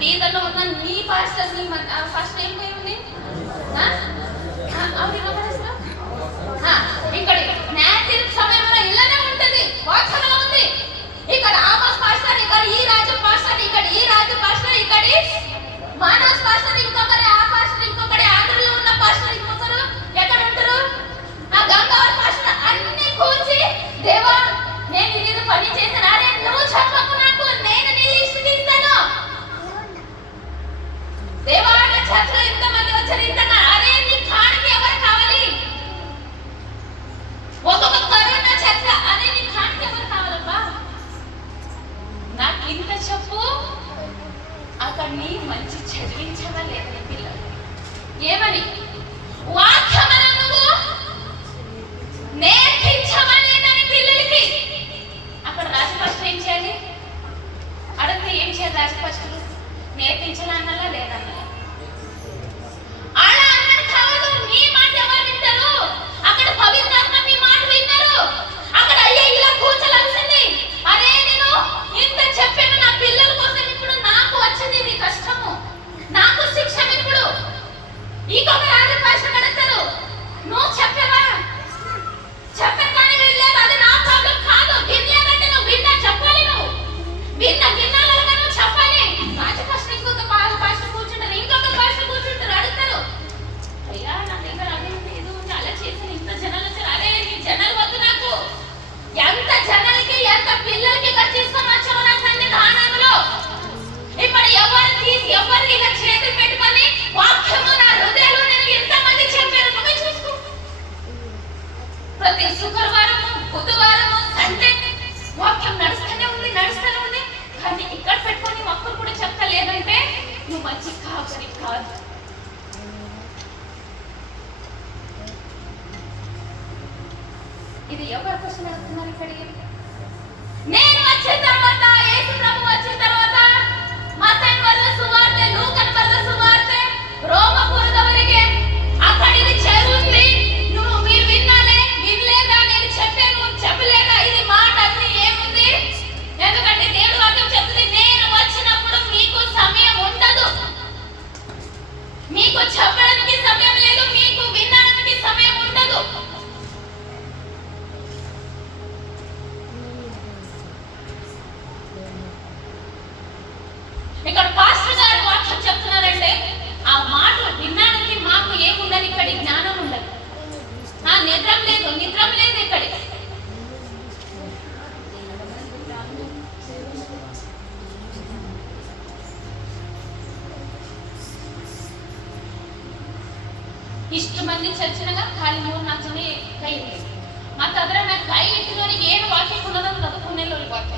బీదర్లో ఉన్న నీ pastor first ఏం ఉంది ఇక్కడ న్యాయతీర్పు సమయంలో ఇలానే ఉంటది, వాక్యంలో ఉంది. ఇక్కడ ఆమోస్ పాస్టర్, ఇక్కడ ఈ రాజు పాస్టర్, ఇక్కడ ఈ రాజు పాస్టర్, ఇక్కడ మానస్ పాస్టర్, ఇంకొకరి ఆ పాస్టర్, ఇంకొకరి ఆంధ్రలో ఉన్న పాస్టర్, ఇంకొకరు ఎక్కడ ఉంటారు ఆ గంగావరం పాస్టర్. అన్ని కూర్చి దేవా నేను ఇది పని చేశాను, అరే నువ్వు చెప్పకు నాకు, నేను నీ లిస్ట్ తీస్తాను. దేవా నా చర్చలో ఇంతమంది వచ్చారు, ఇంతగా అరే నీ ఖాన్కి ఎవరు కావాలి? ఒక్కొక్క కరోనా చర్చ, అరే నీ ఖాన్కి ఎవరు కావాలబ్బా? నాకు ఇంత చెప్పు, అక్కడ నీ మంచి చదివించవా లేదా పిల్లలు? ఏమని వాక్యమన నువ్వు నేర్పించవా లేదని పిల్లలకి? అక్కడ రాజపాస్టర్ ఏం చేయాలి? అడిగితే ఏం చేయాలి? రాజపాస్టర్ నేర్పించాలన్నలా లేదన్నలా? అలా అన్నది కాదు, నీ మాట ఎవరు వింటారు? అక్కడ పవిత్రాత్మ మీ మాట విన్నారు. అక్కడ అయ్యే ఇలా కూర్చోలాల్సింది. అరే నేను ఇంత చెప్పాను నా పిల్లల కోసం, ఇప్పుడు నాకు వచ్చింది ఇది కష్టము, నాకు శిక్ష. ఇప్పుడు ఇంకొక రాజపాస్టర్ అడుగుతారు, నువ్వు చెప్పావా? చెప్పాను కానీ వినలేదు, అది నా ప్రాబ్లం కాదు. వినలేదంటే నువ్వు విన్నా చెప్పాలి, నువ్వు విన్నాలగా నువ్వు చెప్పాలి. రాజపాస్టర్ ఇంకొక పాస్టర్ కూర్చుంటారు, ఇంకొక పాస్టర్ కూర్చుంటారు, అడుగుతారు అయ్యా నా దగ్గర అదే లేదు, అలా చేసి ఇంత జనాలు వచ్చారు. అరే నీ జనాలు వద్దు నాకు, ఎంత జనాలకి ఎంత పిల్లలకి ఖర్చు తీసుకొని వచ్చావు నా సన్నిధానంలో. ఇప్పుడు ఎవరు ఇలా చేతులు పెట్టుకొని వాక్యము నా హృదయంలో నేను ఎంతమంది చెప్పారు నువ్వే చూసుకో. ప్రతి శుక్రవారము బుధవారము సండే వాక్యం నడుస్తూనే ఉంది. కానీ ఇక్కడ పెట్టుకొని ఒక్కరు కూడా చెప్పలేదంటే నువ్వు మంచి కాపరి కాదు. ఇది ఎవరి కోసం అడుగుతున్నారు ఇక్కడికి? నేను వచ్చిన తర్వాత, యేసు ప్రభు వచ్చిన తర్వాత, మత్తయి వల్ల సువార్తె, లూకన్ వల్ల సువార్తె, రోమపురదవరికి అక్కడికి చేరుంది. మీరు విన్నాలే, వినలేదా? నేను చెప్పాను చెప్పలేదా? ఇది మాట అన్ని ఏముంది? ఎందుకంటే దేవుడు వాక్యం చెప్తుంది, నేను వచ్చినప్పుడు మీకు సమయం ఉండదు, మీకు చెప్పడానికి సమయం లేదు, మీకు వినడానికి సమయం ఉండదు. ఇక్కడ పాస్టర్ గారు వాక్యం చెప్తున్నారంటే ఆ మాటలు వినడానికి మాకు ఏముండదు, ఇక్కడ జ్ఞానం ఉండదు, నిద్రం లేదు ఇక్కడ. ಇಷ್ಟು ಮಂದಿ ಚರ್ಚಿನಾಗ ಖಾಲಿ 3-4 ಜನ ಕೈ ಇಟ್ಟಿದ್ರು. ಮತ್ತೆ ಅದರ ಕೈ ಇಟ್ಟಿದವರಿಗೆ ಏನು ವಾಕ್ಯ ಕೊಡೋದು ಅದು ಪುಣ್ಯಲ್ಲವ್ರಿಗೆ ವಾಕ್ಯ.